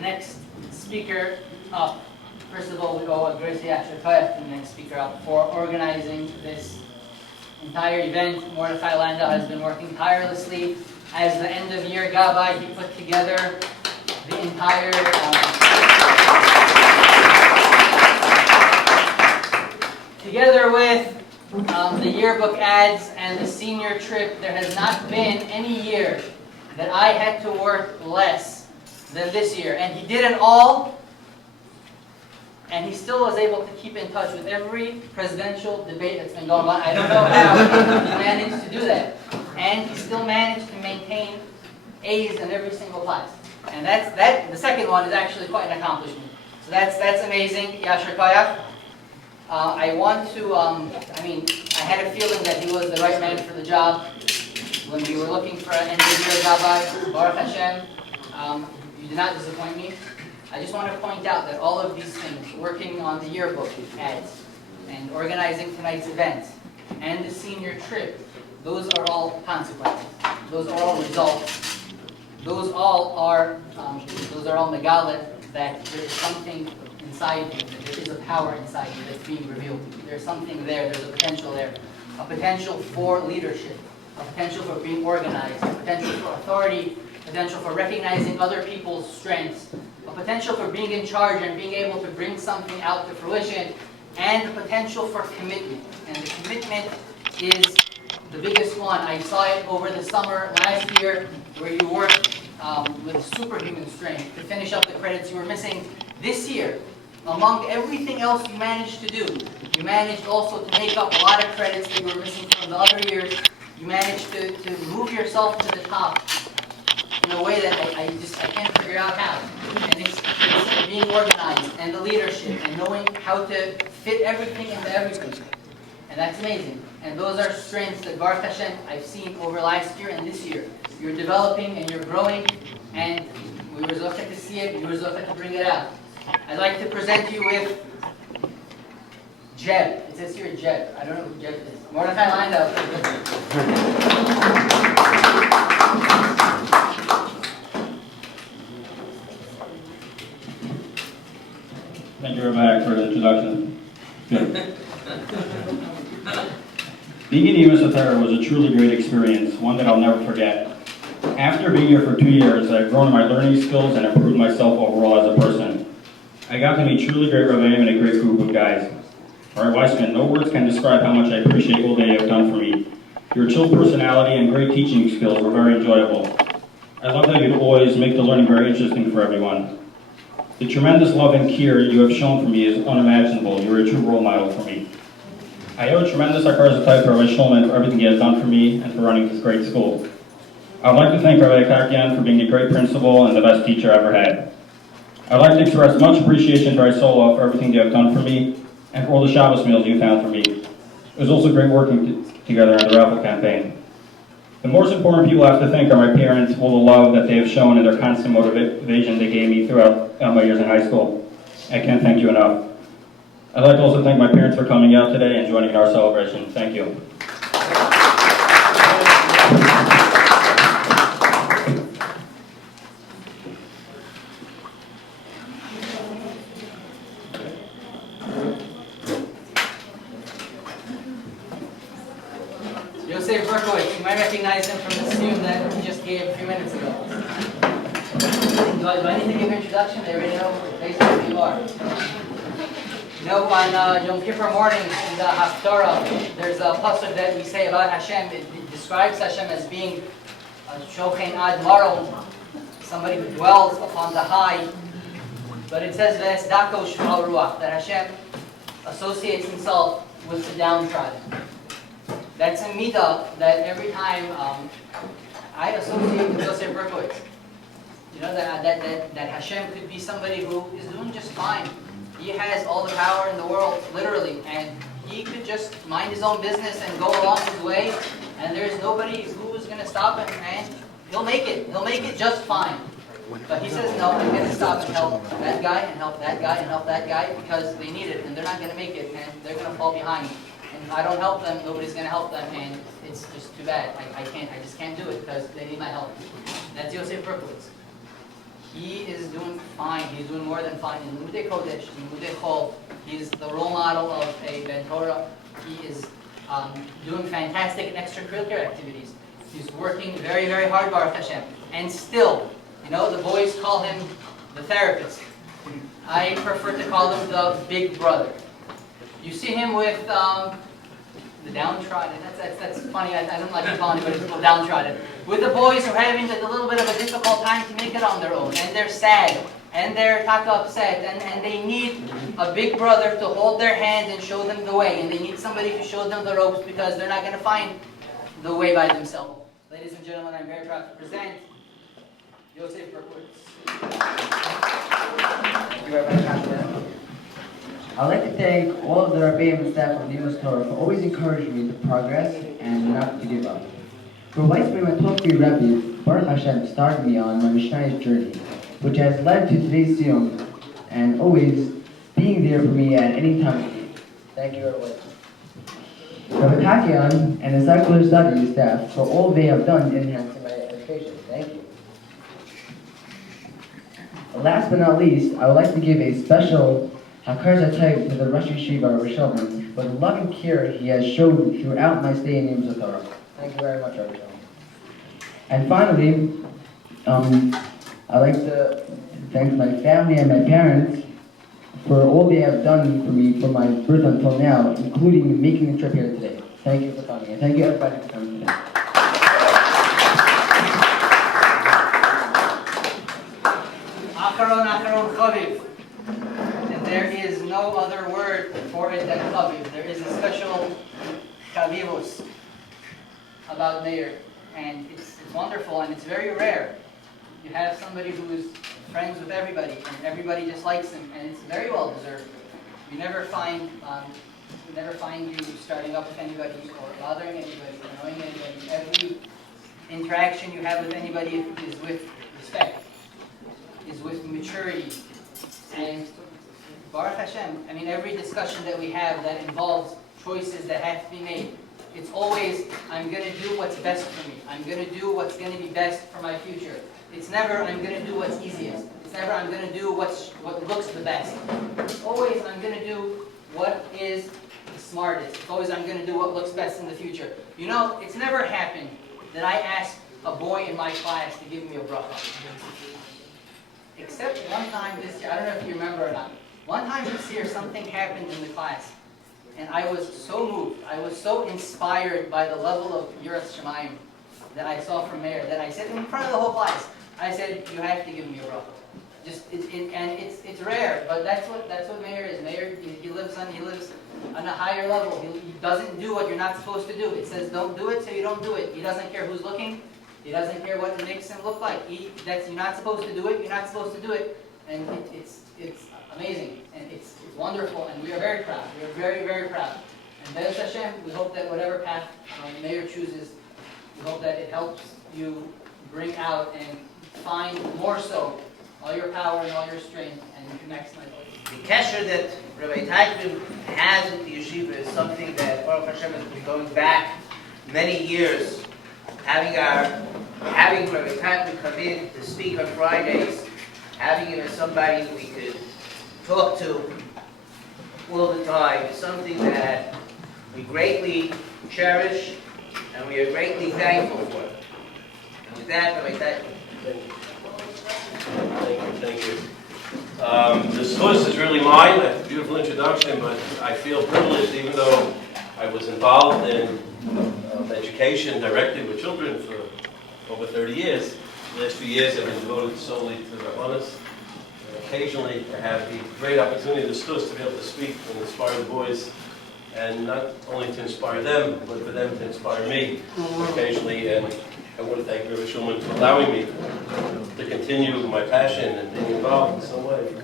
the next speaker up, first of all, we owe a great Yashar to the next speaker up for organizing this entire event. Mordechai Landau has been working tirelessly. As the end of year Gabbai, he put together the entire together with the yearbook ads and the senior trip. There has not been any year that I had to work less than this year. And he did it all, and he still was able to keep in touch with every presidential debate that's been going on. I don't know how he managed to do that. And he still managed to maintain A's in every single class. And the second one is actually quite an accomplishment. So that's amazing. Yashar Koyach. I want to, I had a feeling that he was the right man for the job. When we were looking for an end of year Gabbai, Baruch Hashem, you did not disappoint me. I just want to point out that all of these things, working on the yearbook ads, and organizing tonight's event, and the senior trip, those are all consequences. Those are all results. Those are all megalit, that there is something inside you, that there is a power inside you that's being revealed to you. There's something there, there's a potential there. A potential for leadership, a potential for being organized, a potential for authority, potential for recognizing other people's strengths, a potential for being in charge and being able to bring something out to fruition, and the potential for commitment. And the commitment is the biggest one. I saw it over the summer last year, where you worked with superhuman strength to finish up the credits you were missing. This year, among everything else you managed to do, you managed also to make up a lot of credits that you were missing from the other years. You managed to move yourself to the top in a way that I can't figure out how. And it's being organized, and the leadership, and knowing how to fit everything into everything. And that's amazing. And those are strengths that Baruch Hashem I've seen over last year and this year. You're developing and you're growing, and we were lucky to see it, we were lucky to bring it out. I'd like to present you with Jeb. It says here Jeb. I don't know who Jeb is. Mordechai Landau. Thank you, Rabbi, for the introduction. Good. Being in USSR was a truly great experience, one that I'll never forget. After being here for 2 years, I've grown in my learning skills and improved myself overall as a person. I got to meet truly great Rebbeim and a great group of guys. All right, Weissman, no words can describe how much I appreciate all that you have done for me. Your chill personality and great teaching skills were very enjoyable. I love that you'd always make the learning very interesting for everyone. The tremendous love and care you have shown for me is unimaginable. You're a true role model for me. I owe a tremendous akar to Rabbi Shulman for everything he has done for me and for running this great school. I would like to thank Rabbi Karkian for being a great principal and the best teacher I ever had. I would like to express much appreciation to Isola for everything you have done for me and for all the Shabbos meals you found for me. It was also great working together on the raffle campaign. The most important people I have to thank are my parents for all the love that they have shown and their constant motivation they gave me throughout my years in high school. I can't thank you enough. I'd like to also thank my parents for coming out today and joining in our celebration. Thank you. You might recognize him from the student that he just gave a few minutes ago. Do I need to give an introduction? They already know basically who you are. You know, on Yom Kippur morning in the Haftarah, there's a pasuk that we say about Hashem. It describes Hashem as being Shochen Ad Maron, somebody who dwells upon the high. But it says V'esdako Shmuel Ruach, that Hashem associates himself with the downtrodden. That's a midah that every time I associate with Yosef Berkowitz. You know, that Hashem could be somebody who is doing just fine. He has all the power in the world, literally, and he could just mind his own business and go along his way, and there's nobody who is going to stop him, and he'll make it. He'll make it just fine. But he says, no, I'm going to stop and help that guy, and help that guy, and help that guy, because they need it, and they're not going to make it, and they're going to fall behind. And if I don't help them, nobody's going to help them, and it's just too bad. I just can't do it, because they need my help. That's Yosef Berkowitz. he is doing fine. He's doing more than fine. In Limudei Kodesh, in Limudei Chol, he's the role model of a Ben Torah. He is doing fantastic in extracurricular activities. He's working very, very hard, Baruch Hashem. And still, you know, the boys call him the therapist. I prefer to call him the big brother. You see him with the downtrodden. That's funny. I don't like calling anybody people downtrodden. With the boys who are having a little bit of a difficult time to make it on their own, and they're sad, and they're upset, and they need a big brother to hold their hand and show them the way, and they need somebody to show them the ropes because they're not going to find the way by themselves. Ladies and gentlemen, I'm very proud to present Yosef Berkowitz. Thank you, Rabbi Kaplan. I'd like to thank all of the Rabbeim and staff of Nimus Torah for always encouraging me to progress and not to give up. For Weissman, my 12th grade Rebbe, Baruch Hashem started me on my Mishnayos journey, which has led to today's Siyum and always being there for me at any time of need. Thank you, everyone. Rabbi Kakian and the secular studies staff for all they have done in enhancing my education. Thank you. Last but not least, I would like to give a special Hakar Zatayv to the Rosh Yeshiva, Rosh Hashanah, for the loving care he has showed throughout my stay in Nimus Torah. Thank you very much, Rabbi Shalom. And finally, I'd like to thank my family and my parents for all they have done for me from my birth until now, including making the trip here today. Thank you for coming, and thank you everybody for coming today. Acharon Chaviv. And there is no other word for it than Chaviv. There is a special Chavivos about Meir, and it's wonderful and it's very rare. You have somebody who is friends with everybody, and everybody just likes him, and it's very well deserved. We never find you starting up with anybody or bothering anybody or annoying anybody. Every interaction you have with anybody is with respect, is with maturity, and Baruch Hashem. I mean, every discussion that we have that involves choices that have to be made, it's always, I'm going to do what's best for me. I'm going to do what's going to be best for my future. It's never, I'm going to do what's easiest. It's never, I'm going to do what looks the best. It's always, I'm going to do what is the smartest. It's always, I'm going to do what looks best in the future. You know, it's never happened that I asked a boy in my class to give me a bracha. Except one time this year, I don't know if you remember or not. One time this year, something happened in the class. And I was so moved, I was so inspired by the level of Yiras Shamayim that I saw from Meir, that I said in front of the whole class, I said, you have to give me a bracha. And it's rare, but that's what Meir is. Meir, he lives on a higher level. He doesn't do what you're not supposed to do. It says don't do it, so you don't do it. He doesn't care who's looking. He doesn't care what it makes him look like. You're not supposed to do it. You're not supposed to do it. And it's amazing, and it's wonderful, and we are very proud. We are very, very proud. And Be'ez Hashem, we hope that whatever path Meir chooses, we hope that it helps you bring out and find more so all your power and all your strength, and you can maximize it. The kesher that Rabbi Teichman has with the yeshiva is something that Baruch Hashem has been going back many years. Having Rabbi Teichman come in to speak on Fridays, having him as somebody we could talk to all the time is something that we greatly cherish and we are greatly thankful for. And with that, Rabbi Teichman. Thank you. This course is really mine. That's a beautiful introduction, but I feel privileged, even though I was involved in education directly with children for over 30 years. The last few years I've been devoted solely to the Rabbanos. Occasionally I have the great opportunity to be able to speak and inspire the boys, and not only to inspire them, but for them to inspire me occasionally. And I want to thank Rabbi Shulman for allowing me to continue my passion and being involved in some way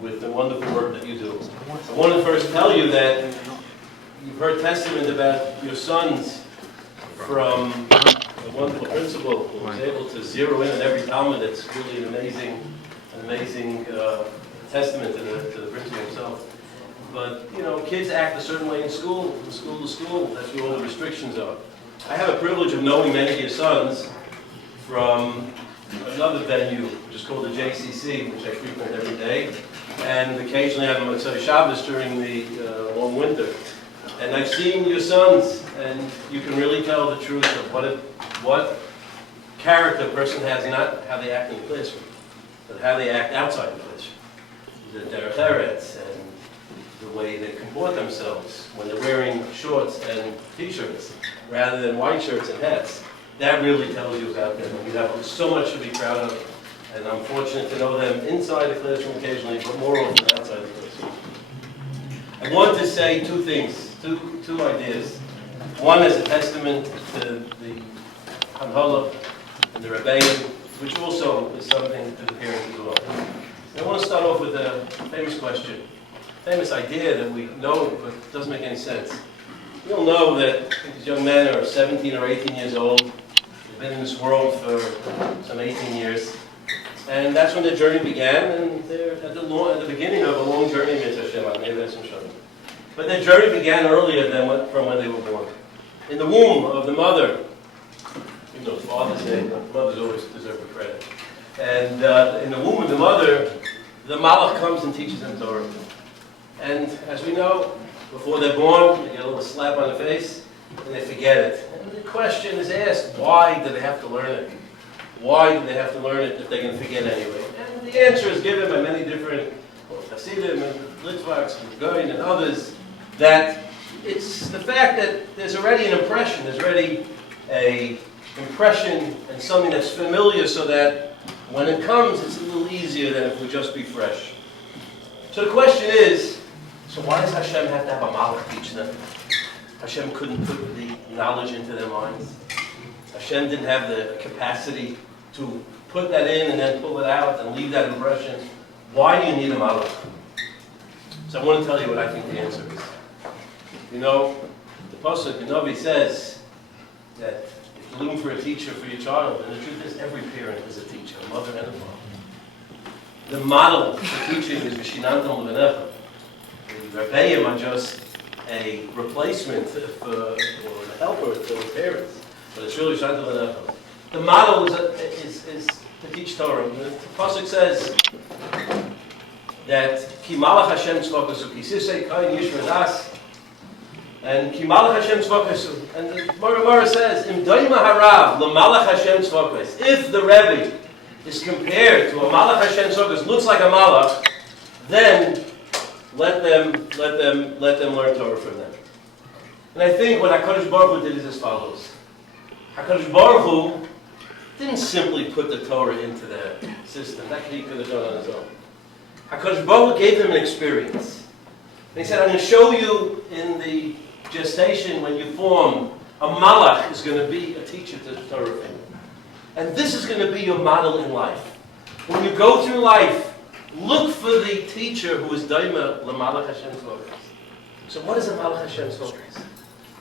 with the wonderful work that you do. I want to first tell you that you've heard testament about your sons from a wonderful principal who was able to zero in on every Talmud. That's really an amazing testament to the principal himself. But, you know, kids act a certain way in school, from school to school. That's where all the restrictions are. I have a privilege of knowing many of your sons from another venue, which is called the JCC, which I frequent every day, and occasionally I have a Motzei Shabbos during the long winter. And I've seen your sons, and you can really tell the truth of what character a person has, not how they act in the classroom, but how they act outside the classroom. The derech eretz and the way they comport themselves when they're wearing shorts and t-shirts rather than white shirts and hats. That really tells you about them. You have so much to be proud of, and I'm fortunate to know them inside the classroom occasionally, but more often outside the classroom. I want to say two things, two ideas. One is a testament to the Hanhala and the Rebbeim, which also is something to the parents as well. I want to start off with a famous question, famous idea that we know but it doesn't make any sense. We all know that these young men are 17 or 18 years old. They've been in this world for some 18 years. And that's when their journey began, and they're at the beginning of a long journey, but their journey began earlier than from when they were born. In the womb of the mother, even though it's Father's Day, but mothers always deserve the credit. And in the womb of the mother, the Malach comes and teaches them Torah. And as we know, before they're born, they get a little slap on the face, and they forget it. And the question is asked, why do they have to learn it? Why do they have to learn it if they can forget anyway? And the answer is given by many different Hasidim and Litvaks and Goyin and others, that it's the fact that there's already an impression, there's already an impression and something that's familiar so that when it comes, it's a little easier than if it would just be fresh. So the question is, so why does Hashem have to have a malach teach them? Hashem couldn't put the knowledge into their minds. Hashem didn't have the capacity to put that in and then pull it out and leave that impression. Why do you need a malach? So I want to tell you what I think the answer is. You know, the Pasuk, the Navi says that if you're looking for a teacher for your child, and the truth is every parent is a teacher, a mother and a father. The model for teaching is V'shinantam L'Venecha. The Rebbeim are just a replacement or a helper to the parents, but it's really V'shinantam L'Venecha. The model is to teach Torah. The Pasuk says that Ki Malach Hashem Tzvakosu, Ki Sisei Kain Yishmer Das, and Ki Malach Hashem Tzvakosu. And the Gemara says, Im Doima Harav LaMalach Hashem Tzvakos. If the Rebbe is compared to a Malach Hashem Tzvakos, looks like a Malach, then let them learn Torah from them. And I think what HaKadosh Baruch Hu did is as follows. HaKadosh Baruch Hu didn't simply put the Torah into the system. That he could have done on his own. HaKadosh Baruch Hu gave them an experience. And he said, I'm going to show you in the gestation when you form, a malach is going to be a teacher to the Torah family. And this is going to be your model in life. When you go through life, look for the teacher who is daima l'malach Hashem tzvokos. So what is a malach Hashem tzvokos?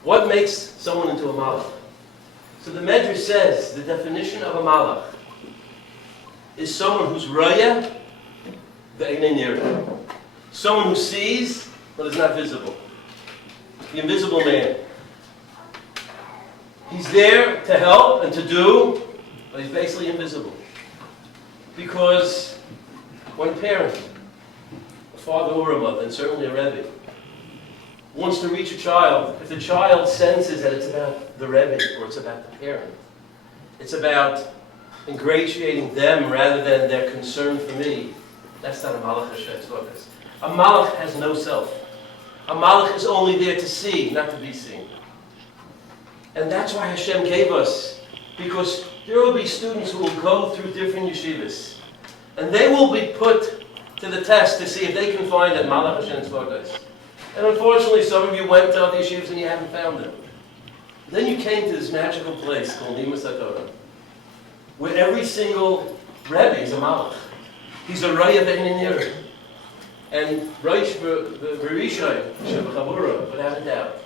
What makes someone into a malach? So the Medrash says the definition of a malach is someone who's raya ve'einei nireh. Someone who sees but is not visible. The invisible man. He's there to help and to do, but he's basically invisible. Because when a parent, a father or a mother, and certainly a Rebbe, wants to reach a child, if the child senses that it's about the Rebbe or it's about the parent, it's about ingratiating them rather than their concern for me, that's not a malach Hashem tzvokos. A malach has no self. A malach is only there to see, not to be seen. And that's why Hashem gave us. Because there will be students who will go through different yeshivas. And they will be put to the test to see if they can find that malach Hashem tzvokos. And unfortunately, some of you went to other yeshivas and you haven't found them. Then you came to this magical place called Nimas HaTorah, where every single Rebbe is a malach. He's a raya ve'einei nireh. And Reish Berishai, Shabbat, without a doubt.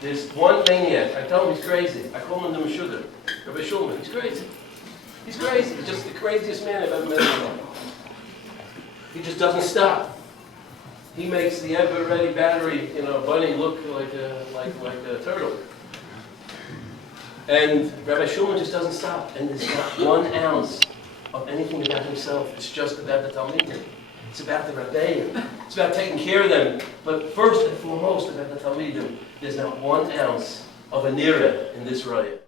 There's one maniac. I tell him he's crazy. I call him the Meshuggah, Rabbi Shulman. He's crazy. He's crazy. He's just the craziest man I've ever met in my life. He just doesn't stop. He makes the ever-ready battery, bunny look like a turtle. And Rabbi Shulman just doesn't stop. And there's not 1 ounce of anything about himself. It's just about the Talmidim. It's about the Rebbeim. It's about taking care of them. But first and foremost about the Talmidim, there's not 1 ounce of a nira in this raya.